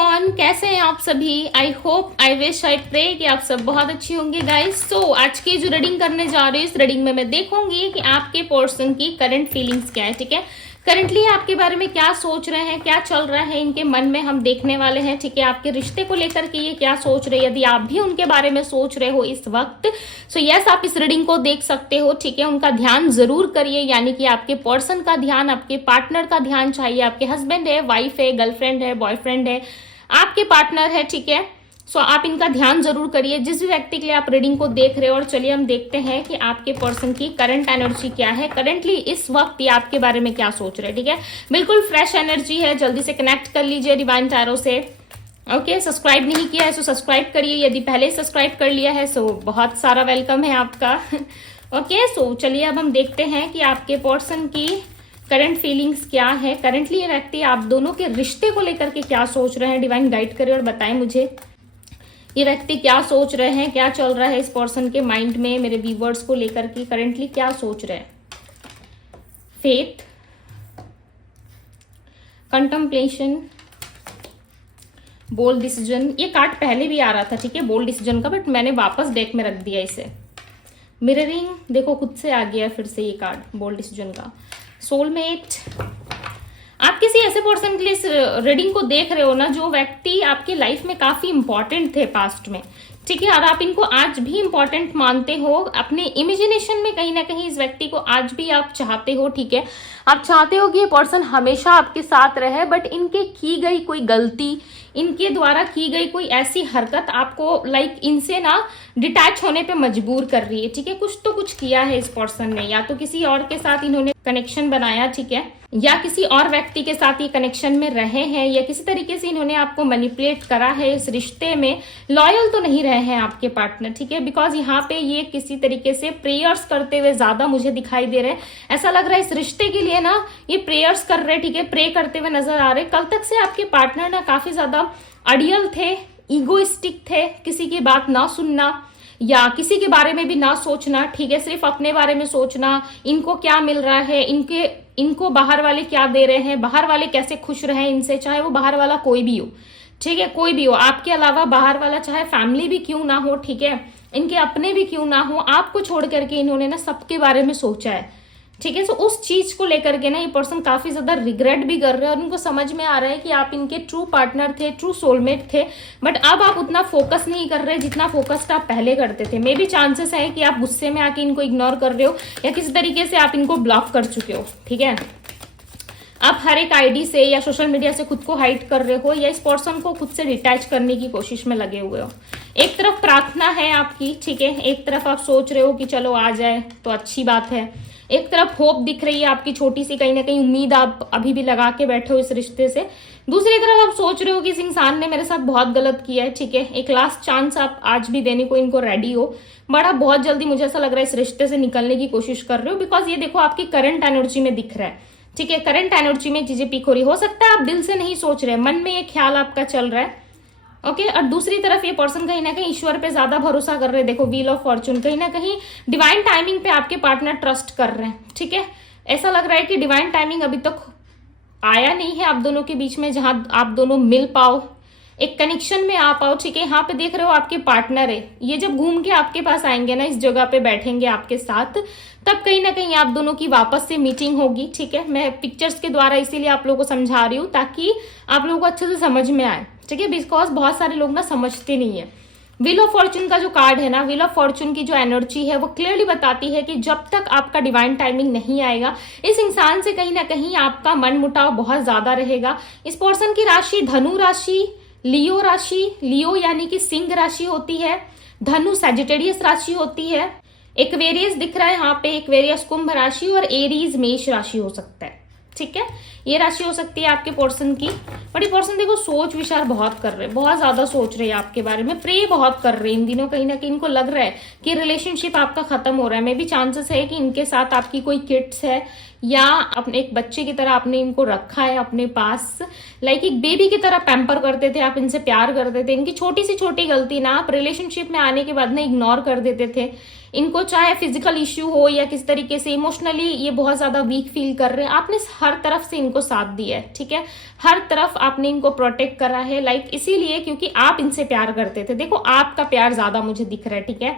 Everyone, कैसे हैं आप सभी। I hope, I wish, I pray कि आप सब बहुत अच्छे होंगे गाइस। सो आज की जो रीडिंग करने जा रही हूँ, इस रीडिंग में मैं देखूंगी कि आपके पर्सन की करंट फीलिंग्स क्या है। ठीक है, करंटली आपके बारे में क्या सोच रहे हैं, क्या चल रहा है इनके मन में, हम देखने वाले हैं। ठीक है, आपके रिश्ते को लेकर के ये क्या सोच रहे हैं, यदि आप भी उनके बारे में सोच रहे हो इस वक्त, सो यस, आप इस रीडिंग को देख सकते हो। ठीक है, उनका ध्यान जरूर करिए, यानी कि आपके पर्सन का ध्यान, आपके पार्टनर का ध्यान चाहिए। आपके हस्बैंड है, वाइफ है, गर्लफ्रेंड है, बॉयफ्रेंड है, आपके पार्टनर है। ठीक है, सो आप इनका ध्यान जरूर करिए, जिस भी व्यक्ति के लिए आप रीडिंग को देख रहे हो। और चलिए हम देखते हैं कि आपके पर्सन की करंट एनर्जी क्या है, करंटली इस वक्त ये आपके बारे में क्या सोच रहे हैं। ठीक है, बिल्कुल फ्रेश एनर्जी है, जल्दी से कनेक्ट कर लीजिए डिवाइन टैरो से। ओके, सब्सक्राइब नहीं किया है सो सब्सक्राइब करिए, यदि पहले सब्सक्राइब कर लिया है सो बहुत सारा वेलकम है आपका। ओके, सो चलिए अब हम देखते हैं कि आपके पर्सन की करंट फीलिंग्स क्या है, करंटली ये व्यक्ति आप दोनों के रिश्ते को लेकर के क्या सोच रहे हैं। डिवाइन गाइड करिए और बताएं मुझे ये व्यक्ति क्या सोच रहे हैं, क्या चल रहा है इस पर्सन के माइंड में, मेरे व्यूवर्स को लेकर के करंटली क्या सोच रहे हैं। Faith, contemplation, bold decision. ये कार्ड पहले भी आ रहा था, ठीक है, बोल्ड डिसीजन का, बट मैंने वापस डेक में रख दिया इसे। मिररिंग, देखो खुद से आ गया फिर से ये कार्ड बोल्ड डिसीजन का। सोलमेट, आप किसी ऐसे पर्सन के लिए रीडिंग को देख रहे हो ना, जो व्यक्ति आपकी लाइफ में काफी इंपॉर्टेंट थे पास्ट में। ठीक है, और आप इनको आज भी इंपॉर्टेंट मानते हो, अपने इमेजिनेशन में कहीं ना कहीं इस व्यक्ति को आज भी आप चाहते हो। ठीक है, आप चाहते हो कि ये पर्सन हमेशा आपके साथ रहे, बट इनके की गई कोई गलती, इनके द्वारा की गई कोई ऐसी हरकत आपको इनसे ना डिटैच होने पे मजबूर कर रही है। ठीक है, कुछ तो कुछ किया है इस पर्सन ने, या तो किसी और के साथ इन्होंने कनेक्शन बनाया, ठीक है, या किसी और व्यक्ति के साथ ये कनेक्शन में रहे हैं, या किसी तरीके से इन्होंने आपको मैनिपुलेट करा है इस रिश्ते में। लॉयल तो नहीं रहे हैं आपके पार्टनर। ठीक है, बिकॉज यहाँ पे ये किसी तरीके से प्रेयर्स करते हुए ज्यादा मुझे दिखाई दे रहे हैं। ऐसा लग रहा है इस रिश्ते के लिए ना ये प्रेयर्स कर रहे, ठीक है, प्रे करते हुए नजर आ रहे। कल तक से आपके पार्टनर ना काफी ज्यादा अड़ियल थे, ईगोइस्टिक थे, किसी की बात ना सुनना या किसी के बारे में भी ना सोचना। ठीक है, सिर्फ अपने बारे में सोचना, इनको क्या मिल रहा है, इनको बाहर वाले क्या दे रहे हैं, बाहर वाले कैसे खुश रहे इनसे, चाहे वो बाहर वाला कोई भी हो। ठीक है, कोई भी हो आपके अलावा, बाहर वाला चाहे फैमिली भी क्यों ना हो, ठीक है, इनके अपने भी क्यों ना हो, आपको छोड़ करके इन्होंने ना सबके बारे में सोचा है। ठीक है, सो उस चीज को लेकर के ना ये पर्सन काफी ज्यादा रिग्रेट भी कर रहे हैं, और उनको समझ में आ रहा है कि आप इनके ट्रू पार्टनर थे, ट्रू सोलमेट थे, बट अब आप उतना फोकस नहीं कर रहे जितना फोकस्ड आप पहले करते थे। मे बी चांसेस है कि आप गुस्से में आके इनको इग्नोर कर रहे हो, या किसी तरीके से आप इनको ब्लॉक कर चुके हो। ठीक है, आप हर एक आईडी से या सोशल मीडिया से खुद को हाइड कर रहे हो, या इस पर्सन को खुद से डिटैच करने की कोशिश में लगे हुए हो। एक तरफ प्रार्थना है आपकी, ठीक है, एक तरफ आप सोच रहे हो कि चलो आ जाए तो अच्छी बात है, एक तरफ होप दिख रही है आपकी, छोटी सी कहीं ना कहीं उम्मीद आप अभी भी लगा के बैठे हो इस रिश्ते से। दूसरी तरफ आप सोच रहे हो कि इस इंसान ने मेरे साथ बहुत गलत किया है। ठीक है, एक लास्ट चांस आप आज भी देने को इनको रेडी हो, बट आप बहुत जल्दी, मुझे ऐसा लग रहा है, इस रिश्ते से निकलने की कोशिश कर रहे हो, बिकॉज ये देखो आपकी करंट एनर्जी में दिख रहा है। ठीक है, करंट एनर्जी में चीजें पिक हो रही, हो सकता है आप दिल से नहीं सोच रहे, मन में ये ख्याल आपका चल रहा है। ओके, और दूसरी तरफ ये पर्सन कहीं ना कहीं ईश्वर पे ज्यादा भरोसा कर रहे हैं। देखो व्हील ऑफ फॉर्चून, कहीं ना कहीं डिवाइन टाइमिंग पे आपके पार्टनर ट्रस्ट कर रहे हैं। ठीक है, ऐसा लग रहा है कि डिवाइन टाइमिंग अभी तक आया नहीं है आप दोनों के बीच में, जहां आप दोनों मिल पाओ, एक कनेक्शन में आ पाओ। ठीक है, यहाँ पे देख रहे हो आपके पार्टनर है, ये जब घूम के आपके पास आएंगे ना, इस जगह पे बैठेंगे आपके साथ, तब कहीं ना कहीं आप दोनों की वापस से मीटिंग होगी। ठीक है, मैं पिक्चर्स के द्वारा इसीलिए आप लोगों को समझा रही हूँ, ताकि आप लोगों को अच्छे से समझ में आए। ठीक है, बिकॉज बहुत सारे लोग ना समझते नहीं है। व्हील ऑफ फॉर्चून का जो कार्ड है ना, व्हील ऑफ फॉर्चून की जो एनर्जी है वो क्लियरली बताती है कि जब तक आपका डिवाइन टाइमिंग नहीं आएगा, इस इंसान से कहीं ना कहीं आपका मन मुटाव बहुत ज्यादा रहेगा। इस पर्सन की राशि धनु राशि, लियो राशि, लियो यानी कि सिंह राशि होती है, धनु सैजिटेरियस राशि होती है, एक्वेरियस दिख रहा है यहाँ पे, एक्वेरियस कुंभ राशि, और एरीज मेष राशि हो सकता है। ठीक है, ये राशि हो सकती है आपके पर्सन की। बट ये पर्सन देखो सोच विचार बहुत कर रहे हैं, बहुत ज्यादा सोच रहे हैं आपके बारे में, प्रे बहुत कर रहे हैं इन दिनों। कहीं ना कहीं इनको लग रहा है कि रिलेशनशिप आपका खत्म हो रहा है। मे भी चांसेस है कि इनके साथ आपकी कोई किड्स है, या अपने एक बच्चे की तरह आपने इनको रखा है अपने पास, लाइक एक बेबी की तरह पैम्पर करते थे, आप इनसे प्यार करते थे। इनकी छोटी सी छोटी गलती ना आप रिलेशनशिप में आने के बाद ना इग्नोर कर देते थे। इनको चाहे फिजिकल इश्यू हो या किस तरीके से इमोशनली ये बहुत ज्यादा वीक फील कर रहे हैं, आपने हर तरफ से इनको साथ दिया है, ठीक है, हर तरफ आपने इनको प्रोटेक्ट करा है, लाइक इसीलिए क्योंकि आप इनसे प्यार करते थे। देखो आपका प्यार ज्यादा मुझे दिख रहा है, ठीक है,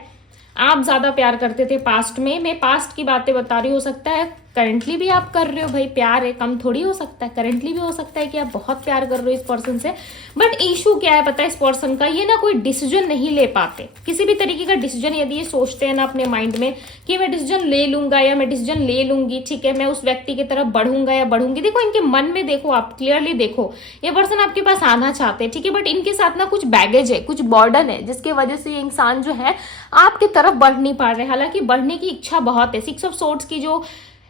आप ज्यादा प्यार करते थे पास्ट में। मैं पास्ट की बातें बता रही, हो सकता है करंटली भी आप कर रहे हो, भाई प्यार है, कम थोड़ी हो सकता है, करंटली भी हो सकता है कि आप बहुत प्यार कर रहे हो इस पर्सन से। बट इशू क्या है पता है इस पर्सन का, ये ना कोई डिसीजन नहीं ले पाते, किसी भी तरीके का डिसीजन यदि ये सोचते हैं ना अपने माइंड में कि मैं डिसीजन ले लूंगा या मैं डिसीजन ले लूंगी, ठीक है, मैं उस व्यक्ति की तरफ बढ़ूंगा या बढ़ूंगी, देखो इनके मन में देखो, आप क्लियरली देखो ये पर्सन आपके पास आना चाहते हैं, ठीक है, बट इनके साथ ना कुछ बैगेज है, कुछ बर्डन है, जिसकी वजह से ये इंसान जो है आपकी तरफ बढ़ नहीं पा रहे। हालांकि बढ़ने की इच्छा बहुत है, 6 ऑफ सोर्ड्स की जो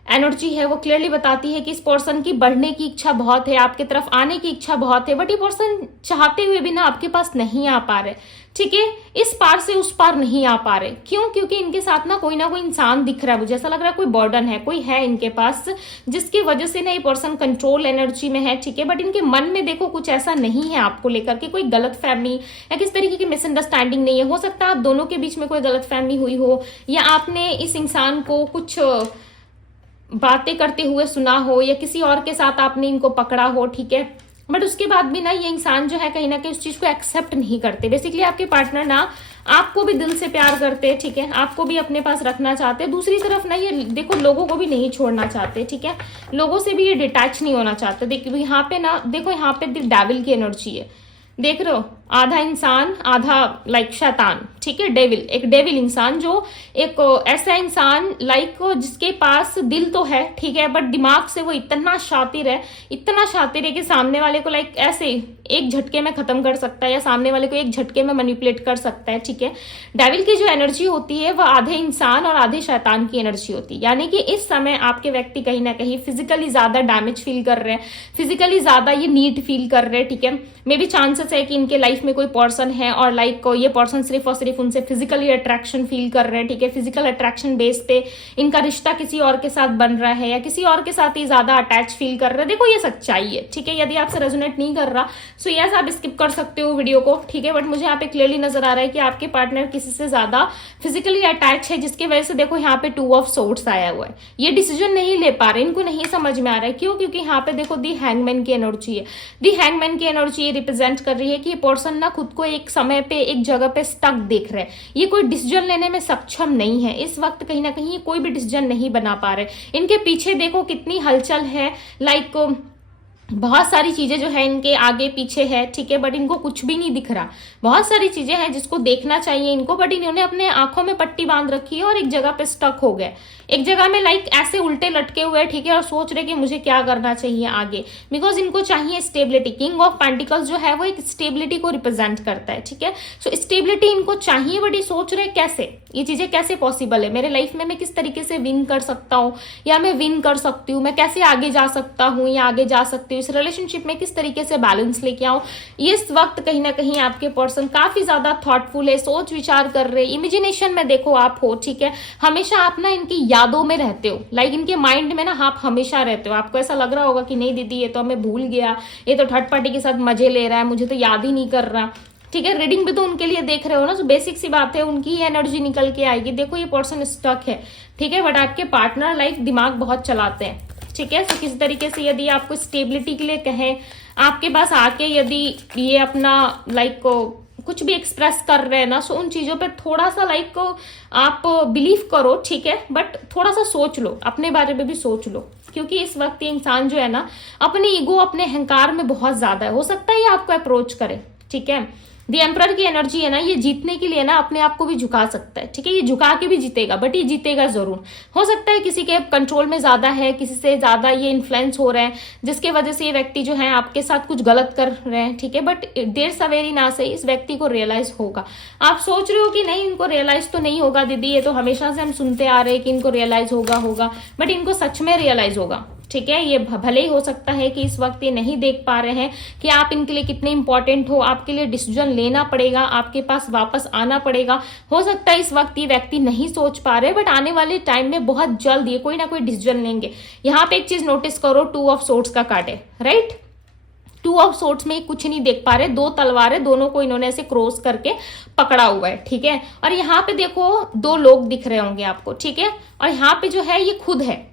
एनर्जी है वो क्लियरली बताती है कि इस पर्सन की बढ़ने की इच्छा बहुत है, आपके तरफ आने की इच्छा बहुत है, बट ये पर्सन चाहते हुए भी ना आपके पास नहीं आ पा रहे, ठीक है, इस पार से उस पार नहीं आ पा रहे। क्यों? क्योंकि इनके साथ ना कोई इंसान दिख रहा है, मुझे ऐसा लग रहा है कोई बर्डन है, कोई है इनके पास, जिसकी वजह से ना ये पर्सन कंट्रोल एनर्जी में है, ठीक है, बट इनके मन में देखो कुछ ऐसा नहीं है आपको लेकर के, कोई गलत फहमी या किस तरीके की मिसअंडरस्टैंडिंग नहीं है। हो सकता है आप दोनों के बीच में कोई गलत फहमी हुई हो, या आपने इस इंसान को कुछ बातें करते हुए सुना हो, या किसी और के साथ आपने इनको पकड़ा हो, ठीक है, बट उसके बाद भी ना ये इंसान जो है कहीं ना कहीं उस चीज को एक्सेप्ट नहीं करते। बेसिकली आपके पार्टनर ना आपको भी दिल से प्यार करते हैं, ठीक है, आपको भी अपने पास रखना चाहते हैं, दूसरी तरफ ना ये देखो लोगों को भी नहीं छोड़ना चाहते, ठीक है, लोगों से भी ये डिटैच नहीं होना चाहते। देखो यहाँ पे ना, देखो यहाँ पे डेविल की एनर्जी है, देख रहे हो, आधा इंसान आधा लाइक शैतान, ठीक है, डेविल, एक डेविल इंसान, जो एक ऐसा इंसान लाइक जिसके पास दिल तो है, ठीक है, बट दिमाग से वो इतना शातिर है, इतना शातिर है कि सामने वाले को लाइक ऐसे एक झटके में खत्म कर सकता है, या सामने वाले को एक झटके में मैनिपुलेट कर सकता है, ठीक है। डेविल की जो एनर्जी होती है वह आधे इंसान और आधे शैतान की एनर्जी होती है, यानी कि इस समय आपके व्यक्ति कहीं ना कहीं फिजिकली ज्यादा डैमेज फील कर रहे हैं, फिजिकली ज्यादा ये नीड फील कर रहे हैं, ठीक है, मे बी चांसेस है कि इनके लाइफ में कोई पर्सन है और लाइक ये पर्सन सिर्फ और सिर्फ उनसे फिजिकली अट्रैक्शन फील कर रहे हैं, ठीक है, फिजिकल अट्रैक्शन बेस पे इनका रिश्ता किसी और के साथ बन रहा है, या किसी और के साथ ही ज्यादा अटैच फील कर रहे हैं। देखो ये सच्चाई है, ठीक है, यदि आपसे रेजोनेट नहीं कर रहा सो यस आप स्किप कर सकते हो वीडियो को, ठीक है, बट मुझे यहाँ पे क्लियरली नजर आ रहा है कि आपके पार्टनर किसी से ज्यादा फिजिकली अटैच है, जिसकी वजह से देखो यहाँ पे 2 ऑफ सोर्ड्स आया हुआ है, ये डिसीजन नहीं ले पा रहे, इनको नहीं समझ में आ रहा है। क्यों? क्योंकि यहाँ पे देखो दी हैंगमैन की एनर्जी है, दी हैंगमैन की एनर्जी ये रिप्रेजेंट कर रही है कि ये पर्सन ना खुद को एक समय पे एक जगह पे स्टक देख रहे हैं, ये कोई डिसीजन लेने में सक्षम नहीं है इस वक्त, कहीं ना कहीं ये कोई भी डिसीजन नहीं बना पा रहे। इनके पीछे देखो कितनी हलचल है, लाइक बहुत सारी चीजें जो है इनके आगे पीछे है, ठीक है, बट इनको कुछ भी नहीं दिख रहा। बहुत सारी चीजें हैं जिसको देखना चाहिए इनको, बट इन्होंने अपने आंखों में पट्टी बांध रखी है और एक जगह पे स्टक हो गए, एक जगह में लाइक ऐसे उल्टे लटके हुए, ठीक है, और सोच रहे कि मुझे क्या करना चाहिए आगे, बिकॉज इनको चाहिए स्टेबिलिटी। किंग ऑफ पेंटिकल्स जो है वो एक स्टेबिलिटी को रिप्रेजेंट करता है, ठीक है, सो स्टेबिलिटी इनको चाहिए, बट ये सोच रहे कैसे, ये चीजें कैसे पॉसिबल है मेरे लाइफ में, मैं किस तरीके से विन कर सकता हूँ या मैं विन कर सकती हूँ, मैं कैसे आगे जा सकता हूँ या आगे जा सकती हूँ, इस रिलेशनशिप में किस तरीके से बैलेंस लेके आऊँ। इस वक्त कहीं ना कहीं आपके पर्सन काफी ज्यादा थॉटफुल है, सोच विचार कर रहे, इमेजिनेशन में देखो आप हो, ठीक है, हमेशा आप ना इनकी यादों में रहते हो, लाइक इनके माइंड में ना आप हमेशा रहते हो। आपको ऐसा लग रहा होगा कि नहीं दीदी ये तो हमें भूल गया, ये तो थर्ड पार्टी के साथ मजे ले रहा है, मुझे तो याद ही नहीं कर रहा, ठीक है, रीडिंग भी तो उनके लिए देख रहे हो ना, तो बेसिक सी बात है, उनकी ही एनर्जी निकल के आएगी। देखो ये पर्सन स्टक है, ठीक है, बट आपके पार्टनर लाइक दिमाग बहुत चलाते हैं, ठीक है, तो किसी तरीके से यदि आपको स्टेबिलिटी के लिए कहें, आपके पास आके यदि ये अपना लाइक कुछ भी एक्सप्रेस कर रहे हैं ना, सो उन चीजों पे थोड़ा सा लाइक आप बिलीव करो, ठीक है, बट थोड़ा सा सोच लो, अपने बारे में भी सोच लो, क्योंकि इस वक्त ये इंसान जो है ना अपने ईगो अपने अहंकार में बहुत ज्यादा है, हो सकता है ये आपको अप्रोच करे, ठीक है। द एम्परर की एनर्जी है ना, ये जीतने के लिए ना अपने आप को भी झुका सकता है, ठीक है, ये झुका के भी जीतेगा, बट ये जीतेगा जरूर। हो सकता है किसी के कंट्रोल में ज्यादा है, किसी से ज्यादा ये इन्फ्लुएंस हो रहे हैं, जिसके वजह से ये व्यक्ति जो है आपके साथ कुछ गलत कर रहे हैं, ठीक है, बट देर सवेरी ना से इस व्यक्ति को रियलाइज होगा। आप सोच रहे हो कि नहीं इनको रियलाइज तो नहीं होगा दीदी, ये तो हमेशा से हम सुनते आ रहे हैं कि इनको रियलाइज होगा, बट इनको सच में रियलाइज होगा, ठीक है। ये भले ही हो सकता है कि इस वक्त ये नहीं देख पा रहे हैं कि आप इनके लिए कितने इंपॉर्टेंट हो, आपके लिए डिसीजन लेना पड़ेगा, आपके पास वापस आना पड़ेगा। हो सकता है इस वक्त ये व्यक्ति नहीं सोच पा रहे, बट आने वाले टाइम में बहुत जल्द ये कोई ना कोई डिसीजन लेंगे। यहाँ पे एक चीज नोटिस करो, 2 ऑफ सोर्ड्स का कार्ड है, राइट। 2 ऑफ सोर्ड्स में कुछ नहीं देख पा रहे, 2 तलवारें, दोनों को इन्होंने ऐसे क्रॉस करके पकड़ा हुआ है, ठीक है। और यहाँ पे देखो 2 लोग दिख रहे होंगे आपको, ठीक है। और यहाँ पे जो है ये खुद है,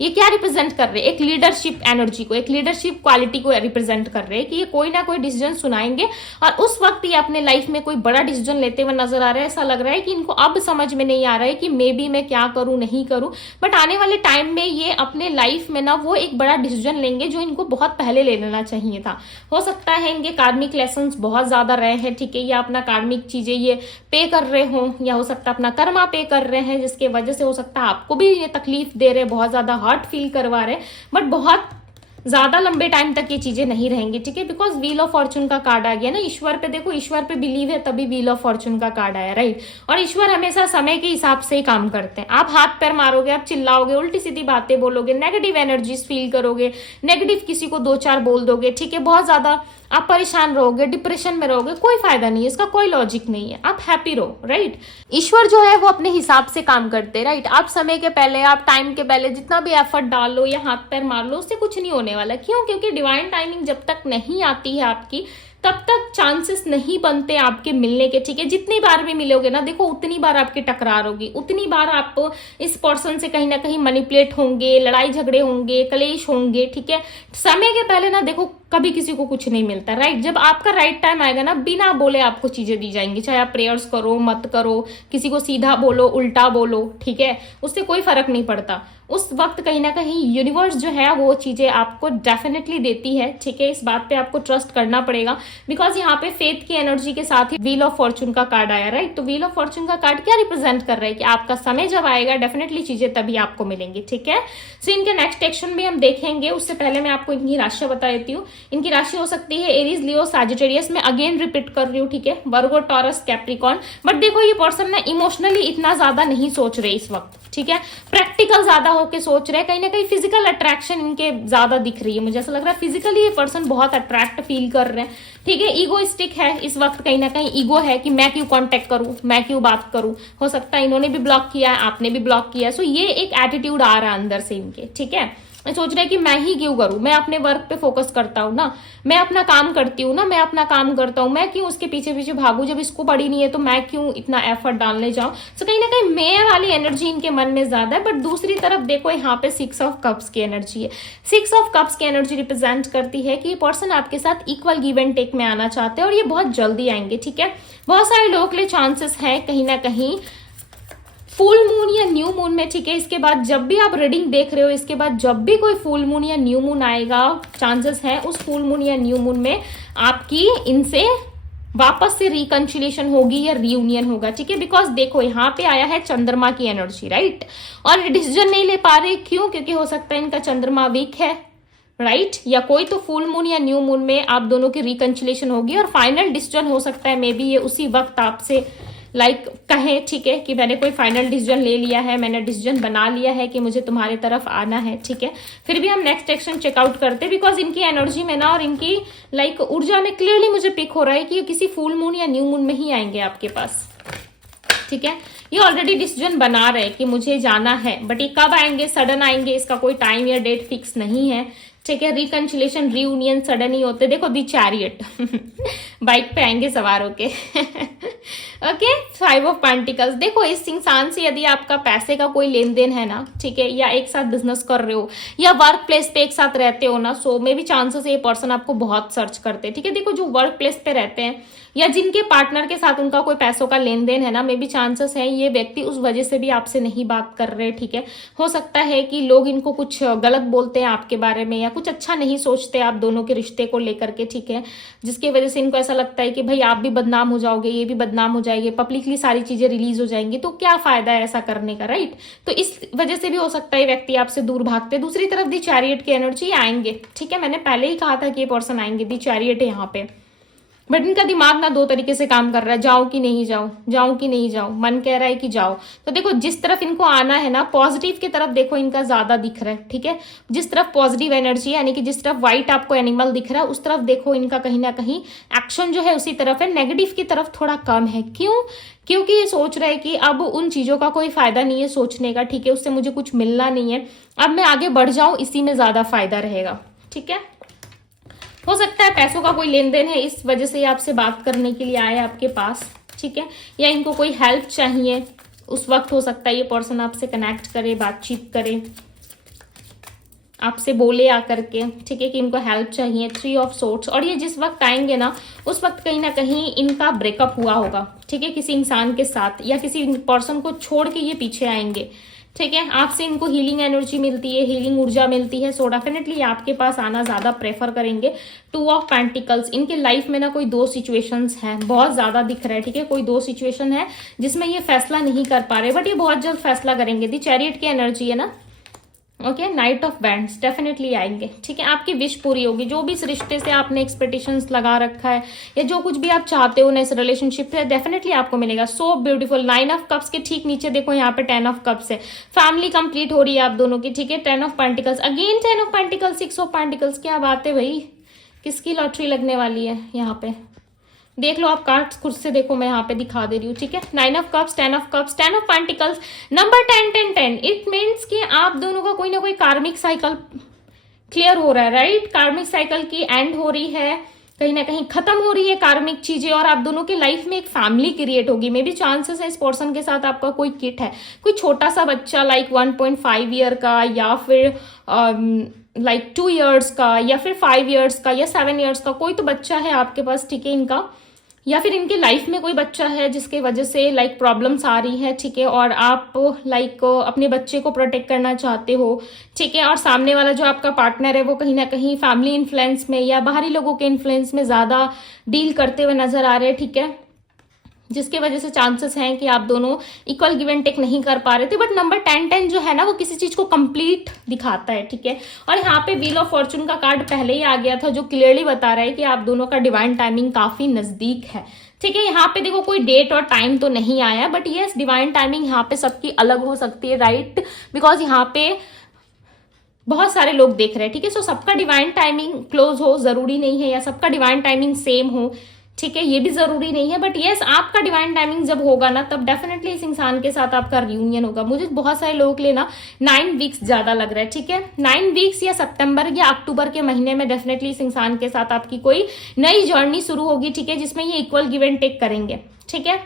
ये क्या रिप्रेजेंट कर रहे हैं, एक लीडरशिप एनर्जी को, एक लीडरशिप क्वालिटी को रिप्रेजेंट कर रहे हैं कि ये कोई ना कोई डिसीजन सुनाएंगे। और उस वक्त ये अपने लाइफ में कोई बड़ा डिसीजन लेते हुए नजर आ रहा है। ऐसा लग रहा है कि इनको अब समझ में नहीं आ रहा है कि मे बी मैं क्या करूं नहीं करूं, बट आने वाले टाइम में ये अपने लाइफ में ना वो एक बड़ा डिसीजन लेंगे जो इनको बहुत पहले ले लेना चाहिए था। हो सकता है इनके कार्मिक लेसन बहुत ज्यादा रहे हैं, ठीक है, या अपना कार्मिक चीजें ये पे कर रहे हो, या हो सकता है अपना कर्मा पे कर रहे हैं, जिसके वजह से हो सकता है आपको भी ये तकलीफ दे रहे, बहुत ज्यादा हर्ट फील करवा रहे, बट बहुत ज्यादा लंबे टाइम तक ये चीजें नहीं रहेंगी, ठीक है। बिकॉज व्हील ऑफ फॉर्चून का कार्ड आ गया ना, ईश्वर पे देखो, ईश्वर पे बिलीव है तभी व्हील ऑफ फॉर्चून का कार्ड आया, राइट। और ईश्वर हमेशा समय के हिसाब से ही काम करते हैं। आप हाथ पैर मारोगे, आप चिल्लाओगे, उल्टी सीधी बातें बोलोगे, नेगेटिव एनर्जीज फील करोगे, नेगेटिव किसी को 2-4 बोल दोगे, ठीक है, बहुत ज्यादा आप परेशान रहोगे, डिप्रेशन में रहोगे, कोई फायदा नहीं है, इसका कोई लॉजिक नहीं है। आप हैप्पी रहो, राइट। ईश्वर जो है वो अपने हिसाब से काम करते हैं, राइट। आप समय के पहले, आप टाइम के पहले जितना भी एफर्ट डाल लो या हाथ पैर मार लो, उससे कुछ नहीं होने वाला। क्यों? क्योंकि डिवाइन टाइमिंग जब तक नहीं आती है आपकी, तब तक चांसेस नहीं बनते आपके मिलने के, ठीक है। जितनी बार भी मिलोगे ना, देखो उतनी बार आपकी टकरार होगी, उतनी बार आप इस पर्सन से कहीं ना कहीं मैनिपुलेट होंगे, लड़ाई झगड़े होंगे, कलेश होंगे, ठीक है। समय के पहले ना देखो कभी किसी को कुछ नहीं मिलता, राइट। जब आपका राइट टाइम आएगा ना, बिना बोले आपको चीजें दी जाएंगी, चाहे आप प्रेयर्स करो मत करो, किसी को सीधा बोलो उल्टा बोलो, ठीक है, उससे कोई फर्क नहीं पड़ता। उस वक्त कहीं ना कहीं यूनिवर्स जो है वो चीजें आपको डेफिनेटली देती है, ठीक है। इस बात पे आपको ट्रस्ट करना पड़ेगा, बिकॉज यहाँ पे फेथ की एनर्जी के साथ ही व्हील ऑफ फॉर्चून का कार्ड आया, राइट। तो व्हील ऑफ फॉर्चून का कार्ड क्या रिप्रेजेंट कर रहा है कि आपका समय जब आएगा डेफिनेटली चीजें तभी आपको मिलेंगी, ठीक है। सो इनके नेक्स्ट एक्शन भी हम देखेंगे, उससे पहले मैं आपको इनकी राशि बता देती हूँ। इनकी राशि हो सकती है एरीज, लियो, सैजिटेरियस। में अगेन रिपीट कर रही हूँ, ठीक है, वर्गो, टॉरस, कैप्रिकॉर्न। बट देखो ये पर्सन ना इमोशनली इतना ज्यादा नहीं सोच रहे इस वक्त, ठीक है, प्रैक्टिकल ज्यादा होके सोच रहे हैं। कहीं ना कहीं फिजिकल अट्रैक्शन इनके ज्यादा दिख रही है, मुझे ऐसा लग रहा है फिजिकली ये पर्सन बहुत अट्रैक्ट फील कर रहे हैं, ठीक है। ईगोइस्टिक है इस वक्त, कहीं ना कहीं ईगो है कि मैं क्यों कांटेक्ट करूं, मैं क्यों बात करूं। हो सकता है इन्होंने भी ब्लॉक किया है, आपने भी ब्लॉक किया है। सो ये एक एटीट्यूड आ रहा है अंदर से इनके, ठीक है। मैं सोच रहा है कि मैं ही क्यों करूं, मैं अपने वर्क पे फोकस करता हूं ना, मैं अपना काम करती हूँ ना, मैं अपना काम करता हूँ, मैं क्यों उसके पीछे पीछे भागू, जब इसको पड़ी नहीं है तो मैं क्यों इतना एफर्ट डालने जाऊं। सो कहीं ना कहीं मैं वाली एनर्जी इनके मन में ज्यादा है। बट दूसरी तरफ देखो यहाँ पे 6 ऑफ कप्स की एनर्जी है। 6 ऑफ कप्स की एनर्जी रिप्रेजेंट करती है कि ये पर्सन आपके साथ इक्वल गिव एंड टेक में आना चाहते हैं, और ये बहुत जल्दी आएंगे, ठीक है। बहुत सारे लोगों के लिए चांसेस है कहीं ना कहीं फुल मून या न्यू मून में, ठीक है। इसके बाद जब भी आप रीडिंग देख रहे हो, इसके बाद जब भी कोई फुल मून या न्यू मून आएगा, चांसेस है उस फुल मून या न्यू मून में आपकी इनसे वापस से रिकंसिलिएशन होगी या रियूनियन होगा, ठीक है। बिकॉज देखो यहाँ पे आया है चंद्रमा की एनर्जी, राइट। और डिसीजन नहीं ले पा रहे, क्यों? क्योंकि हो सकता है इनका चंद्रमा वीक है, राइट। या कोई तो फुल मून या न्यू मून में आप दोनों की रिकंसिलिएशन होगी और फाइनल डिसीजन हो सकता है मे बी ये उसी वक्त आपसे कहे, ठीक है, कि मैंने कोई फाइनल डिसीजन ले लिया है, मैंने डिसीजन बना लिया है कि मुझे तुम्हारे तरफ आना है, ठीक है। फिर भी हम नेक्स्ट एक्शन चेकआउट करते, बिकॉज इनकी एनर्जी में ना और इनकी ऊर्जा में क्लियरली मुझे पिक हो रहा है कि ये किसी फुल मून या न्यू मून में ही आएंगे आपके पास, ठीक है। ये ऑलरेडी डिसीजन बना रहे कि मुझे जाना है, बट ये कब आएंगे, सडन आएंगे, इसका कोई टाइम या डेट फिक्स नहीं है, ठीक है। रिकंसिलिएशन, रियूनियन सडन ही होते। देखो दी चैरियट बाइक पे आएंगे सवार होके ओके। 5 of pentacles. देखो इस इंसान से यदि आपका पैसे का कोई लेन देन है ना, ठीक है, या एक साथ बिजनेस कर रहे हो या वर्क प्लेस पे एक साथ रहते हो ना, सो में भी चांसेस ये पर्सन आपको बहुत सर्च करते हैं, ठीक है। देखो जो वर्क प्लेस पे रहते हैं या जिनके पार्टनर के साथ उनका कोई पैसों का लेन देन है ना, मे भी चांसेस है ये व्यक्ति उस वजह से भी आपसे नहीं बात कर रहे, ठीक है। हो सकता है कि लोग इनको कुछ गलत बोलते हैं आपके बारे में या कुछ अच्छा नहीं सोचते आप दोनों के रिश्ते को लेकर के, ठीक है, जिसकी वजह से इनको ऐसा लगता है कि भाई आप भी बदनाम हो जाओगे, ये भी बदनाम हो जाएंगे, पब्लिकली सारी चीजें रिलीज हो जाएंगी, तो क्या फायदा है ऐसा करने का, राइट। तो इस वजह से भी हो सकता है व्यक्ति आपसे दूर भागते। दूसरी तरफ दी चैरियट की एनर्जी आएंगे, ठीक है, मैंने पहले ही कहा था कि ये पर्सन आएंगे, दी चैरियट है यहाँ पे, बट इनका दिमाग ना दो तरीके से काम कर रहा है, जाऊं कि नहीं जाऊं, जाऊं कि नहीं जाऊं, मन कह रहा है कि जाओ। तो देखो जिस तरफ इनको आना है ना, पॉजिटिव की तरफ देखो इनका ज्यादा दिख रहा है, ठीक है। जिस तरफ पॉजिटिव एनर्जी यानी कि जिस तरफ व्हाइट आपको एनिमल दिख रहा है उस तरफ देखो इनका कहीं ना कहीं एक्शन जो है उसी तरफ है। नेगेटिव की तरफ थोड़ा कम है। क्यों? क्योंकि ये सोच रहा है कि अब उन चीजों का कोई फायदा नहीं है सोचने का, ठीक है, उससे मुझे कुछ मिलना नहीं है, अब मैं आगे बढ़ जाऊं, इसी में ज्यादा फायदा रहेगा, ठीक है। हो सकता है पैसों का कोई लेन देन है, इस वजह से आपसे बात करने के लिए आए आपके पास, ठीक है, या इनको कोई हेल्प चाहिए, उस वक्त हो सकता है ये पर्सन आपसे कनेक्ट करे, बातचीत करे, आपसे बोले आकर के, ठीक है, कि इनको हेल्प चाहिए। 3 ऑफ सोर्ड्स, और ये जिस वक्त आएंगे ना उस वक्त कहीं ना कहीं इनका ब्रेकअप हुआ होगा, ठीक है, किसी इंसान के साथ या किसी पर्सन को छोड़ के ये पीछे आएंगे, ठीक है। आपसे इनको हीलिंग एनर्जी मिलती है, हीलिंग ऊर्जा मिलती है, सो डेफिनेटली आपके पास आना ज्यादा प्रेफर करेंगे। 2 ऑफ पेंटिकल्स, इनके लाइफ में ना कोई 2 सिचुएशंस हैं, बहुत ज्यादा दिख रहा है, ठीक है, कोई 2 सिचुएशन है जिसमें ये फैसला नहीं कर पा रहे, बट ये बहुत जल्द फैसला करेंगे। दी चैरियट की एनर्जी है ना, okay, night of bands, definitely आएंगे, ठीक है। आपकी विश पूरी होगी, जो भी इस रिश्ते से आपने एक्सपेक्टेशंस लगा रखा है या जो कुछ भी आप चाहते हो ना इस रिलेशनशिप से, डेफिनेटली आपको मिलेगा। So beautiful. 9 ऑफ कप्स के ठीक नीचे देखो यहाँ पे 10 ऑफ कप्स है, फैमिली कंप्लीट हो रही है आप दोनों की, ठीक है। 10 of pentacles, again 10 of pentacles, 6 of pentacles, क्या बात है भाई, किसकी लॉटरी लगने वाली है यहाँ पे, देख लो आप कार्ड्स खुद से देखो, मैं यहाँ पे दिखा दे रही हूँ, ठीक है। 9 of cups, 10 of cups, 10 of pentacles, number 10 10 10, it means कि आप दोनों का कोई ना कोई कार्मिक साइकिल क्लियर हो रहा है, राइट। कार्मिक साइकिल की एंड हो रही है, कहीं ना कहीं खत्म हो रही है कार्मिक चीजें, और आप दोनों के लाइफ में एक फैमिली क्रिएट होगी। मे बी चांसेस है इस पर्सन के साथ आपका कोई किट है, कोई छोटा सा बच्चा लाइक 1.5 ईयर का, या फिर लाइक 2 ईयर्स का, या फिर 5 ईयर्स का, या 7 ईयर्स का, कोई तो बच्चा है आपके पास, ठीक है, इनका, या फिर इनके लाइफ में कोई बच्चा है जिसके वजह से लाइक प्रॉब्लम्स आ रही है, ठीक है, और आप लाइक अपने बच्चे को प्रोटेक्ट करना चाहते हो, ठीक है, और सामने वाला जो आपका पार्टनर है वो कहीं ना कहीं फैमिली इन्फ्लुएंस में या बाहरी लोगों के इन्फ्लुएंस में ज्यादा डील करते हुए नजर आ रहे हैं, ठीक है, जिसके वजह से चांसेस हैं कि आप दोनों इक्वल गिव एंड टेक नहीं कर पा रहे थे। बट नंबर 10 10 जो है ना वो किसी चीज को कंप्लीट दिखाता है, ठीक है। और यहाँ पे व्हील ऑफ फॉर्चून का कार्ड पहले ही आ गया था जो क्लियरली बता रहा है कि आप दोनों का डिवाइन टाइमिंग काफी नजदीक है, ठीक है। यहाँ पे देखो कोई डेट और टाइम तो नहीं आया, बट यस डिवाइन टाइमिंग यहाँ पे सबकी अलग हो सकती है, राइट, बिकॉज यहाँ पे बहुत सारे लोग देख रहे हैं, ठीक है। सो सबका डिवाइन टाइमिंग क्लोज हो जरूरी नहीं है, या सबका डिवाइन टाइमिंग सेम हो, ठीक है, ये भी जरूरी नहीं है। बट यस आपका डिवाइन टाइमिंग जब होगा ना तब डेफिनेटली इस इंसान के साथ आपका रियूनियन होगा। मुझे बहुत सारे लोगों के लिए ना 9 वीक्स ज्यादा लग रहा है, ठीक है। 9 वीक्स या सितंबर या अक्टूबर के महीने में डेफिनेटली इस इंसान के साथ आपकी कोई नई जर्नी शुरू होगी, ठीक है, जिसमें ये इक्वल गिव एंड टेक करेंगे, ठीक है,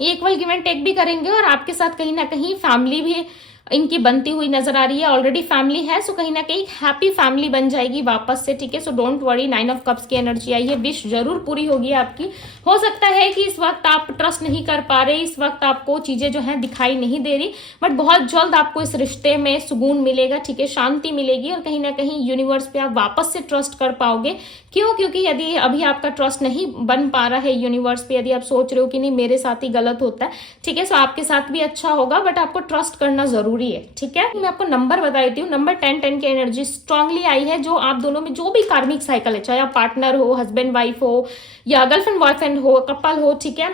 ये इक्वल गिव एंड टेक भी करेंगे, और आपके साथ कहीं ना कहीं फैमिली भी इनकी बनती हुई नजर आ रही है, ऑलरेडी फैमिली है, सो कहीं ना कहीं हैप्पी फैमिली बन जाएगी वापस से, ठीक है। So don't worry, 9 of cups की एनर्जी आई है, विश जरूर पूरी होगी आपकी। हो सकता है कि इस वक्त आप ट्रस्ट नहीं कर पा रहे, इस वक्त आपको चीजें जो है दिखाई नहीं दे रही, बट बहुत जल्द आपको इस रिश्ते में सुकून मिलेगा, ठीक है, शांति मिलेगी, और कहीं ना कहीं यूनिवर्स पे आप वापस से ट्रस्ट कर पाओगे। क्यों? क्योंकि यदि अभी आपका ट्रस्ट नहीं बन पा रहा है यूनिवर्स पे, यदि आप सोच रहे हो कि नहीं मेरे साथ ही गलत होता है, ठीक है, सो आपके साथ भी अच्छा होगा, बट आपको ट्रस्ट करना जरूरी है, ठीक है। मैं आपको नंबर बता देती हूँ, नंबर 10 10 की एनर्जी स्ट्रांगली आई है, जो आप दोनों में जो भी कार्मिक साइकिल है, चाहे आप पार्टनर हो, हस्बैंड वाइफ हो, या गर्लफ्रेंड बॉयफ्रेंड हो, कपल हो, ठीक है,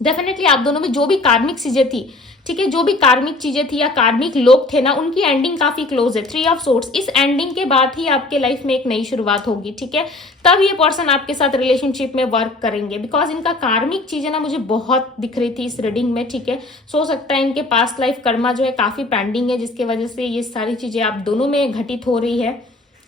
डेफिनेटली आप दोनों में जो भी कार्मिक चीजें थी, ठीक है, जो भी कार्मिक चीजें थी या कार्मिक लोग थे ना, उनकी एंडिंग काफी क्लोज है। 3 ऑफ सोर्ड्स, इस एंडिंग के बाद ही आपके लाइफ में एक नई शुरुआत होगी, ठीक है, तब ये पर्सन आपके साथ रिलेशनशिप में वर्क करेंगे, बिकॉज इनका कार्मिक चीजें ना मुझे बहुत दिख रही थी इस रीडिंग में, ठीक है। सो सकता है इनके पास्ट लाइफ कर्मा जो है काफी पेंडिंग है, जिसकी वजह से ये सारी चीजें आप दोनों में घटित हो रही है,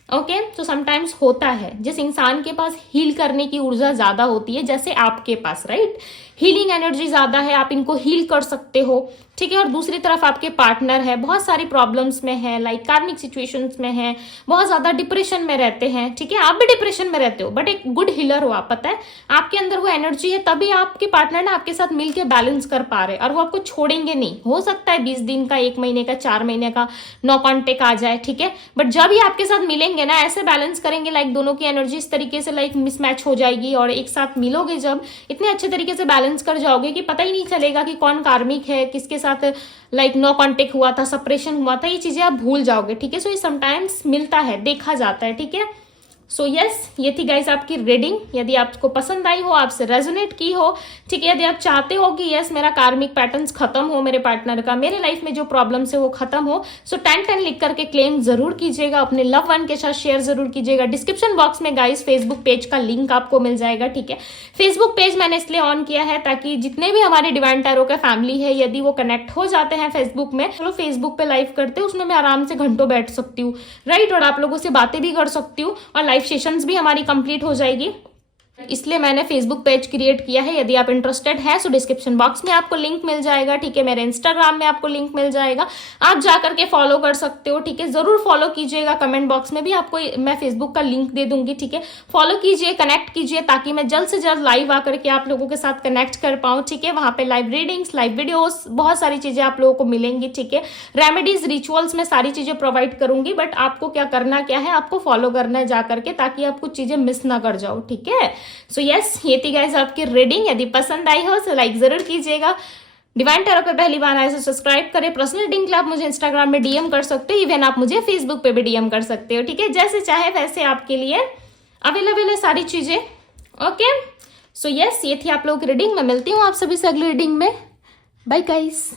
ओके। तो समटाइम्स होता है, जिस इंसान के पास हील करने की ऊर्जा ज्यादा होती है, जैसे आपके पास, राइट, हीलिंग एनर्जी ज्यादा है, आप इनको हील कर सकते हो, ठीक है, और दूसरी तरफ आपके पार्टनर है, बहुत सारी प्रॉब्लम्स में है, लाइक कार्मिक सिचुएशंस में है, बहुत ज्यादा डिप्रेशन में रहते हैं, ठीक है, आप भी डिप्रेशन में रहते हो, बट एक गुड हीलर हो आप, पता है आपके अंदर वो एनर्जी है, तभी आपके पार्टनर ना आपके साथ मिलकर बैलेंस कर पा रहे, और वो आपको छोड़ेंगे नहीं। हो सकता है 20 दिन का, 1 महीने का, 4 महीने का नो कॉन्टेक्ट आ जाए, ठीक है, बट जब ये आपके साथ मिलेंगे ना ऐसे बैलेंस करेंगे, लाइक दोनों की एनर्जी इस तरीके से लाइक मिसमैच हो जाएगी, और एक साथ मिलोगे जब इतने अच्छे तरीके से बैलेंस कर जाओगे कि पता ही नहीं चलेगा कि कौन कार्मिक है, किसके साथ लाइक नो कॉन्टेक्ट हुआ था, सेपरेशन हुआ था, ये चीजें आप भूल जाओगे, ठीक है। सो ये समटाइम्स मिलता है, देखा जाता है, ठीक है। सो यस, ये थी गाइस आपकी रीडिंग। यदि आपको पसंद आई हो, आपसे रेजोनेट की हो, ठीक है, यदि आप चाहते हो कि यस मेरा कार्मिक पैटर्न्स खत्म हो, मेरे पार्टनर का मेरे लाइफ में जो प्रॉब्लम्स है वो खत्म हो, सो 10-10 लिख करके क्लेम जरूर कीजिएगा, अपने लव वन के साथ शेयर जरूर कीजिएगा। डिस्क्रिप्शन बॉक्स में गाइस फेसबुक पेज का लिंक आपको मिल जाएगा, ठीक है। फेसबुक पेज मैंने इसलिए ऑन किया है ताकि जितने भी हमारे डिवाइन टैरो का फैमिली है, यदि वो कनेक्ट हो जाते हैं फेसबुक में, चलो फेसबुक पे लाइव करते हैं, उसमें मैं आराम से घंटों बैठ सकती हूँ, राइट, और आप लोगों से बातें भी कर सकती हूँ और लाइव सेशंस भी हमारी कंप्लीट हो जाएगी। इसलिए मैंने फेसबुक पेज क्रिएट किया है। यदि आप इंटरेस्टेड है तो डिस्क्रिप्शन बॉक्स में आपको लिंक मिल जाएगा, ठीक है। मेरे इंस्टाग्राम में आपको लिंक मिल जाएगा, आप जाकर के फॉलो कर सकते हो, ठीक है। जरूर फॉलो कीजिएगा, कमेंट बॉक्स में भी आपको मैं फेसबुक का लिंक दे दूंगी, ठीक है। फॉलो कीजिए, कनेक्ट कीजिए, ताकि मैं जल्द से जल्द लाइव आकर के आप लोगों के साथ कनेक्ट कर पाऊँ, ठीक है। वहां पे लाइव रीडिंग्स, लाइव वीडियोस, बहुत सारी चीजें आप लोगों को मिलेंगी, ठीक है। रेमेडीज, रिचुअल्स में सारी चीजें प्रोवाइड करूंगी, बट आपको क्या करना क्या है, आपको फॉलो करना है जाकर के, ताकि आप कुछ चीजें मिस ना कर जाओ, ठीक है। सो यस, ये थी गाइस आपकी रीडिंग। यदि पसंद आई हो तो लाइक जरूर कीजिएगा। डिवाइन टैरो पे पहली बार आए तो सब्सक्राइब करें। पर्सनल रीडिंग के लिए आप मुझे इंस्टाग्राम में डीएम कर सकते हो, इवन आप मुझे फेसबुक पे भी डीएम कर सकते हो, ठीक है। जैसे चाहे वैसे आपके लिए अवेलेबल है सारी चीजें, ओके। सो यस, ये थी आप लोगों की रीडिंग। मैं मिलती हूँ आप सभी से अगली रीडिंग में। Bye guys.